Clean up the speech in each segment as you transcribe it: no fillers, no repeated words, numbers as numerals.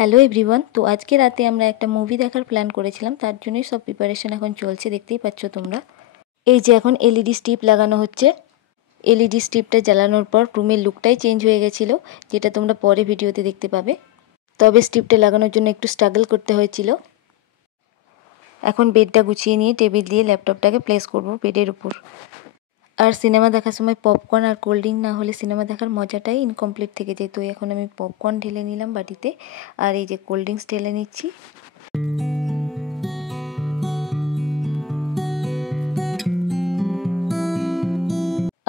Hello everyone. তো আজকে রাতে আমরা একটা মুভি দেখার প্ল্যান করেছিলাম, তার জন্যই সব প্রিপারেশন এখন চলছে, দেখতেই পাচ্ছ তোমরা। এই যে এখন এলইডি স্ট্রিপ লাগানো হচ্ছে। এলইডি স্ট্রিপটা জ্বালানোর পর রুমের লুকটাই চেঞ্জ হয়ে গেছিলো, যেটা তোমরা পরে ভিডিওতে দেখতে পাবে। তবে স্ট্রিপটা লাগানোর জন্য একটু স্ট্রাগল করতে হয়েছিল। এখন বেডটা গুছিয়ে নিয়ে টেবিল দিয়ে ল্যাপটপটাকে প্লেস করব বেডের উপর। আর সিনেমা দেখার সময় পপকর্ন আর কোল্ড ড্রিঙ্ক না হলে সিনেমা দেখার মজাটাই ইনকমপ্লিট থেকে যায়। তো এখন আমি পপকর্ন ঢেলে নিলাম বাটিতে, আর এই যে কোল্ড ড্রিঙ্কস ঢেলে নিচ্ছি।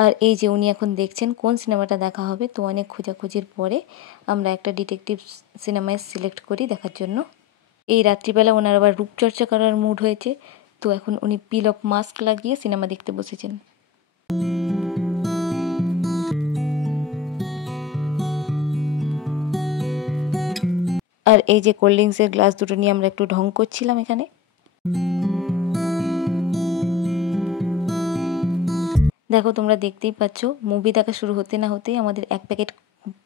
আর এই যে উনি এখন দেখছেন কোন সিনেমাটা দেখা হবে। তো অনেক খোঁজাখুঁজির পরে আমরা একটা ডিটেকটিভ সিনেমায় সিলেক্ট করি দেখার জন্য। এই রাত্রিবেলা ওনার আবার রূপচর্চা করার মুড হয়েছে, তো এখন উনি পিল অফ মাস্ক লাগিয়ে সিনেমা দেখতে বসেছেন। আর এই যে কোল্ড ড্রিঙ্কসের গ্লাস দুটো নিয়ে আমরা একটু ঢং করছিলাম এখানে। দেখো তোমরা দেখতেই পাচ্ছ, মুভি দেখা শুরু হতে না হতেই আমাদের এক প্যাকেট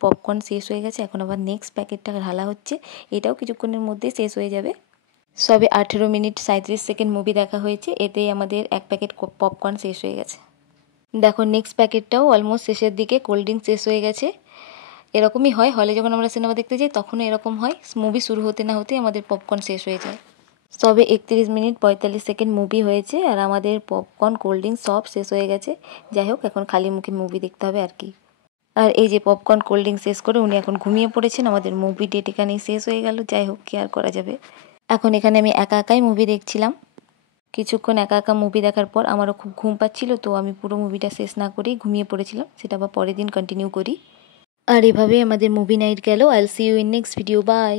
পপকর্ন শেষ হয়ে গেছে। এখন আবার নেক্সট প্যাকেটটা ঢালা হচ্ছে, এটাও কিছুক্ষণের মধ্যে শেষ হয়ে যাবে। সবে 18 মিনিট 37 সেকেন্ড মুভি দেখা হয়েছে, এতেই আমাদের এক প্যাকেট পপকর্ন শেষ হয়ে গেছে। দেখো নেক্সট প্যাকেটটাও অলমোস্ট শেষের দিকে, কোল্ড ড্রিঙ্ক শেষ হয়ে গেছে। এরকমই হয় হলে যখন আমরা সিনেমা দেখতে যাই, তখনও এরকম হয়, মুভি শুরু হতে না হতেই আমাদের পপকর্ন শেষ হয়ে যায়। সবে 31 মিনিট 45 সেকেন্ড মুভি হয়েছে, আর আমাদের পপকর্ন কোল্ড ড্রিঙ্ক সব শেষ হয়ে গেছে। যাই হোক, এখন খালি মুখে মুভি দেখতে হবে আর কি। আর এই যে পপকর্ন কোল্ড ড্রিঙ্ক শেষ করে উনি এখন ঘুমিয়ে পড়েছেন। আমাদের মুভি ডেট এখানেই শেষ হয়ে গেল। যাই হোক, কি আর করা যাবে। এখন এখানে আমি একা একাই মুভি দেখছিলাম। কিছুক্ষণ একা একা মুভি দেখার পর আমারও খুব ঘুম পাচ্ছিল, তো আমি পুরো মুভিটা শেষ না করেই ঘুমিয়ে পড়েছিলাম। সেটা আবার পরের দিন কন্টিনিউ করি। আর এভাবেই আমাদের মুভি নাইট গেল। I'll see you in next video. By.